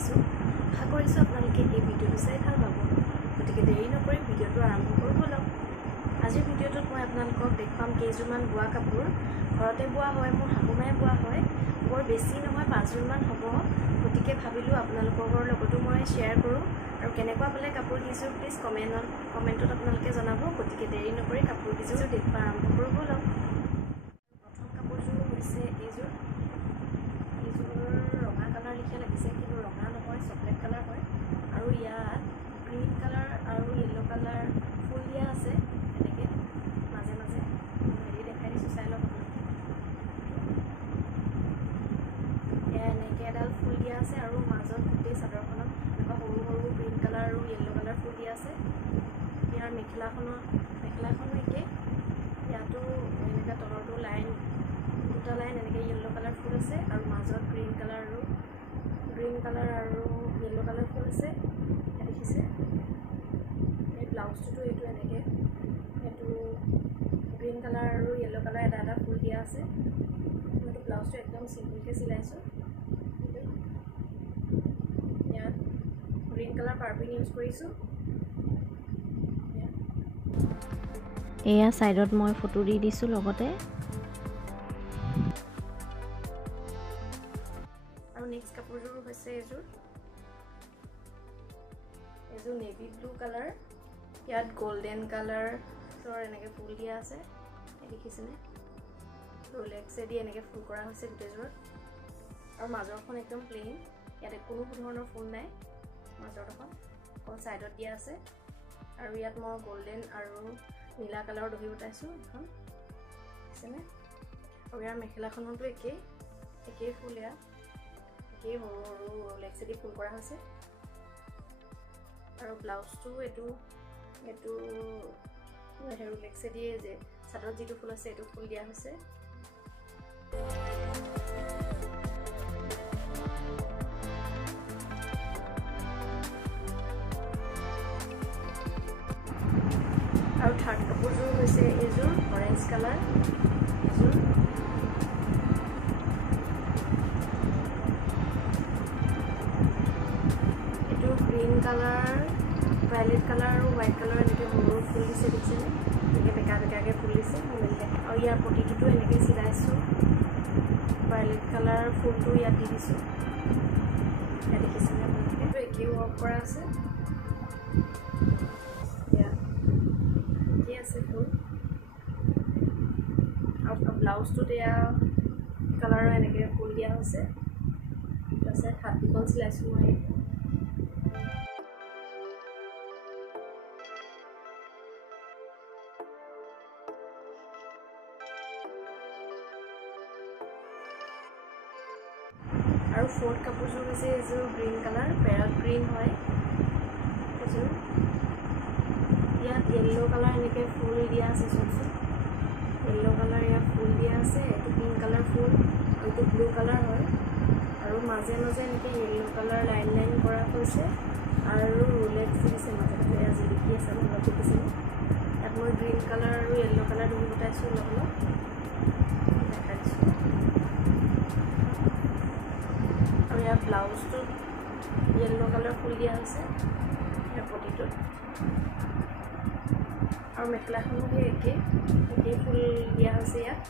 দিছোঁ। আশা কৰিছোঁ আপোনালোকে এই ভিডিঅ'টো চাই ভাল পাব। গতিকে দেৰি নকৰি ভিডিঅ'টো আৰম্ভ কৰোঁ ব'লক। আজিৰ ভিডিঅ'টোত মই আপোনালোকক দেখুৱাম কেইযোৰমান বোৱা কাপোৰ। ঘৰতে বোৱা হয়, মোৰ শাহুমায়ে বোৱা হয়। বৰ বেছি নহয়, 5যোৰমান হ'ব। গতিকে ভাবিলোঁ আপোনালোকৰ লগতো মই শ্বেয়াৰ কৰোঁ আৰু কেনেকুৱা পালে কাপোৰ কেইযোৰ প্লিজ কমেণ্টত আপোনালোকে জনাব। গতিকে দেৰি নকৰি কাপোৰ কেইযোৰ দেখুওৱা আৰম্ভ কৰোঁ ব'লক। প্ৰথম কাপোৰযোৰ হৈছে এইযোৰ ৰঙা কালাৰ লিখা লাগিছে, কিন্তু ৰঙা নহয়, চকলেট কালাৰ হয়। আৰু ইয়াত গ্ৰীণ কালাৰ আৰু য়েল্ল' কালাৰ ফুল দিয়া আছে। এনেকৈ মাজে মাজে হেৰি দেখাই দিছোঁ, চাই লওক আপোনালোকে। এনেকৈ এডাল ফুল দিয়া আছে আৰু মাজত গোটেই চাদৰখনত এনেকুৱা সৰু সৰু গ্ৰীণ কালাৰ আৰু য়েল্ল' কালাৰ ফুল দিয়া আছে। ইয়াৰ মেখেলাখনো একে, ইয়াতো এনেকুৱা তলৰটো দুটা লাইন এনেকৈ য়েল্ল' কালাৰ ফুল আছে আৰু মাজত গ্ৰীণ কালাৰ আৰু য়েল্ল' কালাৰ ফুল আছে। দেখিছে এই ব্লাউজটোতো এইটো এনেকৈ, এইটো গ্ৰীণ কালাৰ আৰু য়েল্ল' কালাৰ এটা ফুল দিয়া আছে। মইতো ব্লাউজটো একদম চিম্পুলকৈ চিলাইছোঁ। কিন্তু ইয়াত গ্ৰীণ কালাৰ পাৰ্পিন ইউজ কৰিছোঁ। এয়া সাইডত মই ফটো দি দিছোঁ লগতে। আৰু নেক্সট কাপোৰযোৰ হৈছে এইযোৰ নেভি ব্লু কালাৰ। ইয়াত গল্ডেন কালাৰৰ এনেকৈ ফুল দিয়া আছে, দেখিছেনে? ৰোলেক্সেদি এনেকৈ ফুল কৰা হৈছে গোটেইযোৰত। আৰু মাজৰখন একদম প্লেইন, ইয়াতে কোনো ধৰণৰ ফুল নাই। মাজৰখন অকল ছাইডত দিয়া আছে। আৰু ইয়াত মই গল্ডেন আৰু নীলা কালাৰৰ দহি উঠাইছোঁ এখন, দেখিছেনে? আৰু ইয়াৰ মেখেলাখনতো একেই ফুল, একেই সৰু সৰু ৰোলেক্সেদি ফুল কৰা হৈছে। আৰু ব্লাউজটো এইটো ৰোলেক্সেদি যে চাদৰত যিটো ফুল আছে এইটো ফুল দিয়া হৈছে। আৰু থাৰ্ড কাপোৰযোৰ হৈছে এইযোৰ অৰেঞ্জ কালাৰ। এইটো গ্ৰীণ কালাৰ, ভায়লেট কালাৰ আৰু হোৱাইট কালাৰ এনেকৈ সৰু ফুল দিছে, দেখিছেনে? এনেকৈ বেকাকৈ ফুল দিছে। আৰু ইয়াৰ প্ৰতিটোতো এনেকৈ চিলাইছোঁ। ভায়লেট কালাৰ ফুলটো ইয়াত দি দিছোঁ, দেখিছেনে আপোনালোকে? এইটো একেই ৱৰ্ক কৰা আছে, আছে ফুল। আৰু ব্লাউজটোত এয়া কালাৰৰ এনেকৈ ফুল দিয়া হৈছে। তাৰপিছত হাত দীঘল চিলাইছোঁ মই। আৰু ফ'ৰ্থ কাপোৰযোৰ হৈছে এইযোৰ গ্ৰীণ কালাৰ, পেৰট গ্ৰীণ হয় এইযোৰ। ইয়াত য়েল্ল' কালাৰ এনেকৈ ফুল দিয়া আছে, চাওকচোন। য়েল্ল' কালাৰ ইয়াত ফুল দিয়া আছে। এইটো পিংক কালাৰ ফুল, এইটো ব্লু কালাৰ হয়। আৰু মাজে মাজে এনেকৈ য়েল্ল' কালাৰ লাইন কৰা হৈছে। আৰু ৰোলেক্স দিছে মাজতে, আজি লিখি আছে অলপ, দেখিছেনে? ইয়াত মই গ্ৰীণ কালাৰ আৰু য়েল্ল' কালাৰ দহি গোটাইছোঁ, অলপ দেখাই দিছোঁ। আৰু ইয়াৰ ব্লাউজটোত য়েল্ল' কালাৰ ফুল দিয়া হৈছে ইয়াৰ প্ৰতিটোত। আৰু মেখেলাখনো সেই একেই ফুল দিয়া হৈছে ইয়াত,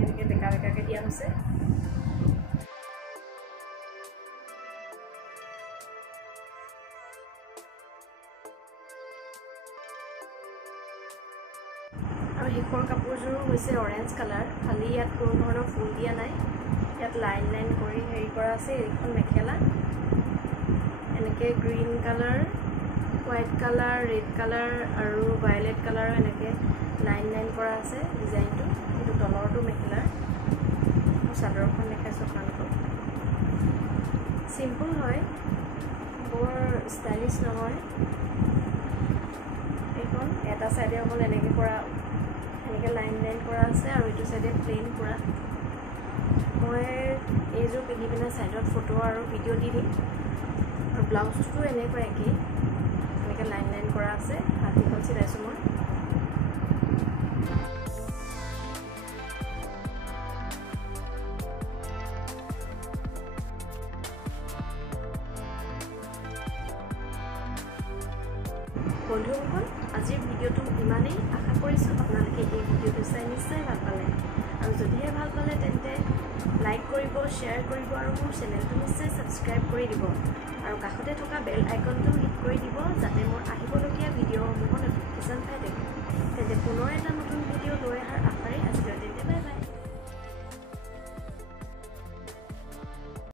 এনেকৈ বেকাকৈ দিয়া হৈছে। আৰু শেষৰ কাপোৰযোৰো হৈছে অৰেঞ্জ কালাৰ, খালি ইয়াত কোনো ধৰণৰ ফুল দিয়া নাই। ইয়াত লাইন কৰি হেৰি কৰা আছে। এইখন মেখেলা এনেকৈ green colour, white colour, red colour আৰু ভায়লেট কালাৰৰ এনেকৈ লাইন কৰা আছে ডিজাইনটো। এইটো তলৰটো মেখেলাৰ। চাদৰখন দেখাইছোঁ আপোনালোকক। চিম্পুল হয়, বৰ ষ্টাইলিছ নহয়। এইখন এটা চাইডে অকল এনেকৈ লাইন কৰা আছে আৰু এইটো চাইডে প্লেইন পূৰা। মই এইযোৰ পিন্ধি পিনে ছাইডত ফটো আৰু ভিডিঅ' দি দিম। আৰু ব্লাউজটোতো এনেকুৱা একেই, এনেকৈ লাইন কৰা আছে। হাত দীঘল চিলাইছোঁ মই। বন্ধুসকল আজিৰ ভিডিঅ'টো ইমানেই আশা কৰিছোঁ আপোনালোকে এই ভিডিঅ'টো চাই নিশ্চয় ভাল পালে আৰু যদিহে ভাল পালে তেন্তে লাইক কৰিব শ্বেয়াৰ কৰিব আৰু মোৰ চেনেলটো নিশ্চয় ছাবস্ক্ৰাইব কৰি দিব আৰু কাষতে থকা বেল আইকনটো হিট কৰি দিব যাতে মোৰ আহিবলগীয়া ভিডিঅ'সমূহৰ নটিফিকেশ্যন পাই থাকে তেন্তে পুনৰ এটা নতুন ভিডিঅ' লৈ অহাৰ